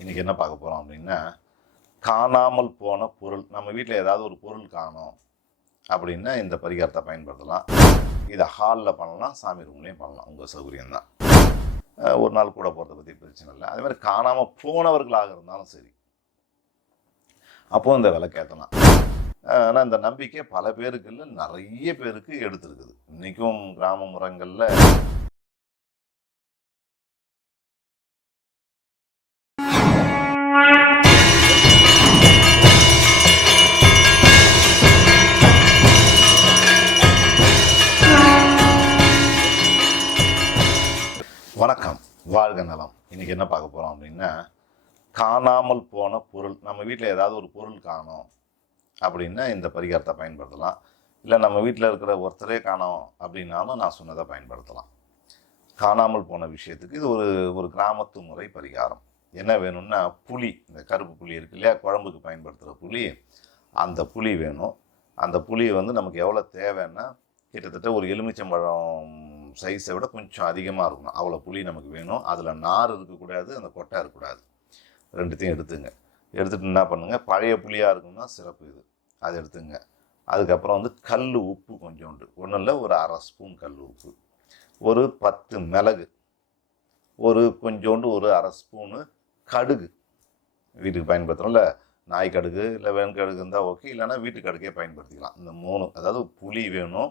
இன்றைக்கி என்ன பார்க்க போகிறோம் அப்படின்னா காணாமல் போன பொருள் நம்ம வீட்டில் ஏதாவது ஒரு பொருள் காணும் அப்படின்னா இந்த பரிகாரத்தை பயன்படுத்தலாம். இதை ஹாலில் பண்ணலாம் சாமி ரூம்லேயும் பண்ணலாம் உங்கள் சௌகரியம் தான் ஒரு நாள் கூட போகிறத பற்றி பிரச்சனை இல்லை. அதே மாதிரி காணாமல் போனவர்களாக இருந்தாலும் சரி. அப்போது இந்த விளக்கேற்றலாம் ஆனால் இந்த நம்பிக்கை பல பேருக்கு இல்லை நிறைய பேருக்கு எடுத்துருக்குது. இன்றைக்கும் கிராமப்புறங்களில் முறங்களில் வாழ்க நலம் இன்னைக்கு என்ன பார்க்க போகிறோம் அப்படின்னா காணாமல் போன பொருள். நம்ம வீட்டில் ஏதாவது ஒரு பொருள் காணோம் அப்படின்னா இந்த பரிகாரத்தை பயன்படுத்தலாம். இல்லை நம்ம வீட்டில் இருக்கிற ஒருத்தரே காணோம் அப்படின்னாலும் நான் சொன்னதை பயன்படுத்தலாம். காணாமல் போன விஷயத்துக்கு இது ஒரு ஒரு கிராமத்து முறை பரிகாரம். என்ன வேணும்னா புளி. இந்த கருப்பு புளி இருக்கு இல்லையா? குழம்புக்கு பயன்படுத்துகிற புளி. அந்த புளி வேணும். அந்த புளியை வந்து நமக்கு எவ்வளோ தேவைன்னா கிட்டத்தட்ட ஒரு எலுமிச்சம்பழம் சைஸை விட கொஞ்சம் அதிகமாக இருக்கணும். அவ்வளோ புளி நமக்கு வேணும். அதில் நார் இருக்கக்கூடாது அந்த கொட்டை இருக்கக்கூடாது. ரெண்டுத்தையும் எடுத்துங்க. எடுத்துகிட்டு என்ன பண்ணுங்கள் பழைய புளியாக இருக்கும்னா சிறப்பு இது. அதை எடுத்துங்க. அதுக்கப்புறம் வந்து கல் உப்பு கொஞ்சோண்டு ஒன்றும் இல்லை ஒரு அரை ஸ்பூன் கல் உப்பு. ஒரு பத்து மிளகு. ஒரு கொஞ்சோண்டு ஒரு அரை ஸ்பூனு கடுகு. வீட்டுக்கு பயன்படுத்துகிறோம்ல நாய் கடுகு இல்லை வெண்கடுகு இருந்தால் ஓகே இல்லைன்னா வீட்டு கடுக்கே பயன்படுத்திக்கலாம். இந்த மூணு அதாவது புளி வேணும்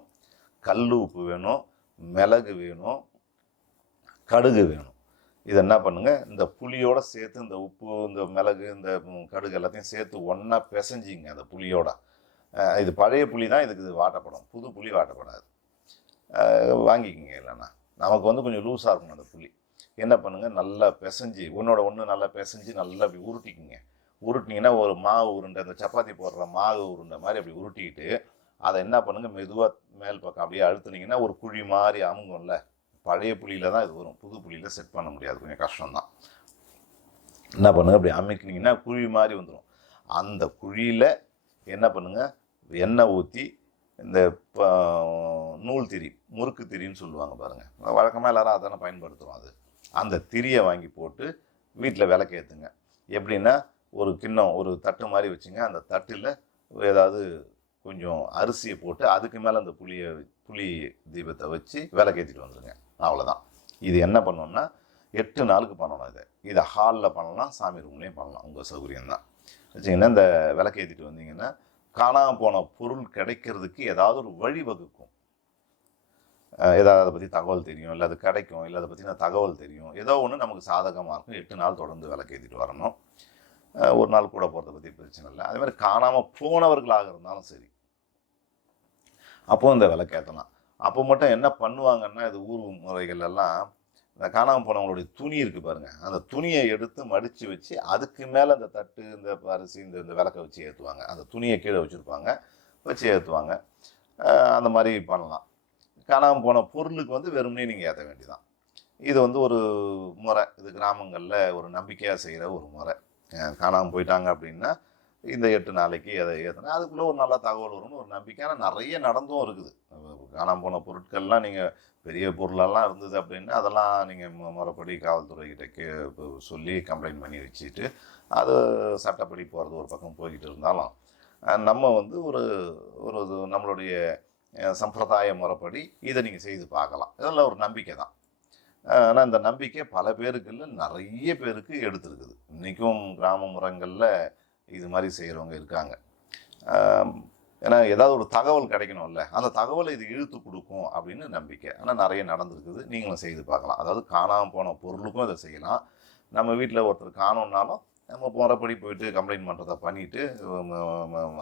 கல் உப்பு வேணும் மிளகு வேணும் கடுகு வேணும். இது என்ன பண்ணுங்க? இந்த புளியோட சேர்த்து இந்த உப்பு இந்த மிளகு இந்த கடுகு எல்லாத்தையும் சேர்த்து ஒன்றா பிசைஞ்சிங்க அந்த புளியோட. இது பழைய புளி தான் இதுக்கு இது வாட்டப்படும். புது புளி வாட்டப்படாது. அஹ், வாங்கிக்கிங்க இல்லைன்னா. நமக்கு வந்து கொஞ்சம் லூஸாக இருக்கணும் அந்த புளி. என்ன பண்ணுங்க? நல்லா பிசைஞ்சு ஒன்றோட ஒன்று நல்லா பிசைஞ்சு நல்லா அப்படி உருட்டிக்கிங்க. உருட்டினீங்கன்னா ஒரு மாவு உருண்டை இந்த சப்பாத்தி போடுற மாவு உருண்டை மாதிரி அப்படி உருட்டிக்கிட்டு அதை என்ன பண்ணுங்கள் மெதுவாக மேல் பக்கம் அப்படியே அழுத்துனீங்கன்னா ஒரு குழி மாதிரி அமுங்கும்ல. பழைய புளியில் தான் இது வரும். புது புளியில் செட் பண்ண முடியாது. கொஞ்சம் கஷ்டம்தான். என்ன பண்ணுங்கள் அப்படி அமைக்கினீங்கன்னா குழி மாதிரி வந்துடும் அந்த குழியில் என்ன பண்ணுங்க எண்ணெய் ஊற்றி இந்த நூல் திரி முறுக்கு திரின்னு சொல்லுவாங்க பாருங்கள் வழக்கமாக எல்லோரும் அதான பயன்படுத்துவோம் அது. அந்த திரியை வாங்கி போட்டு வீட்டில் விளக்கேற்றுங்க எப்படின்னா ஒரு கிண்ணம் ஒரு தட்டு மாதிரி வச்சுங்க. அந்த தட்டில் ஏதாவது கொஞ்சம் அரிசியை போட்டு அதுக்கு மேலே அந்த புளியை புளி தீபத்தை வச்சு விளக்கேற்றிட்டு வந்துடுங்க அவ்வளோதான் இது என்ன பண்ணணும்னா எட்டு நாளுக்கு பண்ணணும் இதை. இதை ஹாலில் பண்ணலாம் சாமி ரூம்லேயும் பண்ணலாம். உங்கள் சௌகரியம் தான் வச்சிங்கன்னா இந்த விளக்கேற்றிட்டு வந்தீங்கன்னா காணாமல் போன பொருள் கிடைக்கிறதுக்கு ஏதாவது ஒரு வழி வகுக்கும். ஏதாவது அதை பற்றி தகவல் தெரியும் இல்லை அது கிடைக்கும் இல்லை அதை பற்றின தகவல் தெரியும். ஏதோ ஒன்று நமக்கு சாதகமாக இருக்கும். எட்டு நாள் தொடர்ந்து விளக்கேற்றிட்டு வரணும். ஒரு நாள் கூட போகிறத பற்றி பிரச்சனை இல்லை. அதே மாதிரி காணாமல் போனவர்களாக இருந்தாலும் சரி அப்போ இந்த விளக்கேற்றலாம் அப்போ மட்டும் என்ன பண்ணுவாங்கன்னா இது ஊர் முறைகள் எல்லாம் இந்த காணாமல் போனவங்களுடைய துணி இருக்குது பாருங்கள் அந்த துணியை எடுத்து மடித்து வச்சு அதுக்கு மேலே இந்த தட்டு இந்த அரிசி இந்த இந்த விளக்கை வச்சு ஏற்றுவாங்க அந்த துணியை கீழே வச்சுருப்பாங்க வச்சு ஏற்றுவாங்க அந்த மாதிரி பண்ணலாம். காணாமல் போன பொருளுக்கு வந்து வெறுமனே நீங்கள் ஏற்ற வேண்டியதான் இது வந்து ஒரு முறை. இது கிராமங்களில் ஒரு நம்பிக்கையாக செய்கிற ஒரு முறை. காணாமல் போயிட்டாங்க அப்படின்னா இந்த எட்டு நாளைக்கு அதை ஏற்றினா அதுக்குள்ளே ஒரு நல்ல தகவல் வரும்னு ஒரு நம்பிக்கை நிறைய நடந்தும் இருக்குது. காணாமல் போன பொருட்கள்லாம் நீங்கள் பெரிய பொருளெல்லாம் இருந்தது அப்படின்னா அதெல்லாம் நீங்கள் முறைப்படி காவல்துறைகிட்ட கே சொல்லி கம்ப்ளைண்ட் பண்ணி வச்சுட்டு அது சட்டப்படி போகிறது ஒரு பக்கம் போய்கிட்டு இருந்தாலும் நம்ம வந்து ஒரு ஒரு நம்மளுடைய சம்பிரதாய முறைப்படி இதை நீங்கள் செய்து பார்க்கலாம். இதெல்லாம் ஒரு நம்பிக்கை தான். ஆனால் இந்த நம்பிக்கை பல பேருக்கு இல்லை நிறைய பேருக்கு எடுத்துருக்குது. இன்றைக்கும் கிராமப்புறங்களில் இது மாதிரி செய்கிறவங்க இருக்காங்க. ஏன்னா ஏதாவது ஒரு தகவல் கிடைக்கணும்ல. அந்த தகவலை இது இழுத்து கொடுக்கும் அப்படின்னு நம்பிக்கை. ஆனால் நிறைய நடந்திருக்குது. நீங்களும் செய்து பார்க்கலாம். அதாவது காணாமல் போன பொருளுக்கும் இதை செய்யலாம். நம்ம வீட்டில் ஒருத்தர் காணோம்னாலும் நம்ம போகிறபடி போயிட்டு கம்ப்ளைண்ட் பண்ணுறதை பண்ணிவிட்டு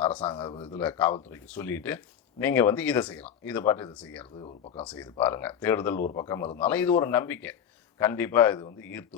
அரசாங்க இதில் காவல்துறைக்கு சொல்லிவிட்டு நீங்கள் வந்து இதை செய்யலாம். இது பாட்டு இதை செய்யறது ஒரு பக்கம் செய்து பாருங்கள் தேடுதல் ஒரு பக்கம் இருந்தாலும் இது ஒரு நம்பிக்கை. கண்டிப்பாக இது வந்து ஈர்த்து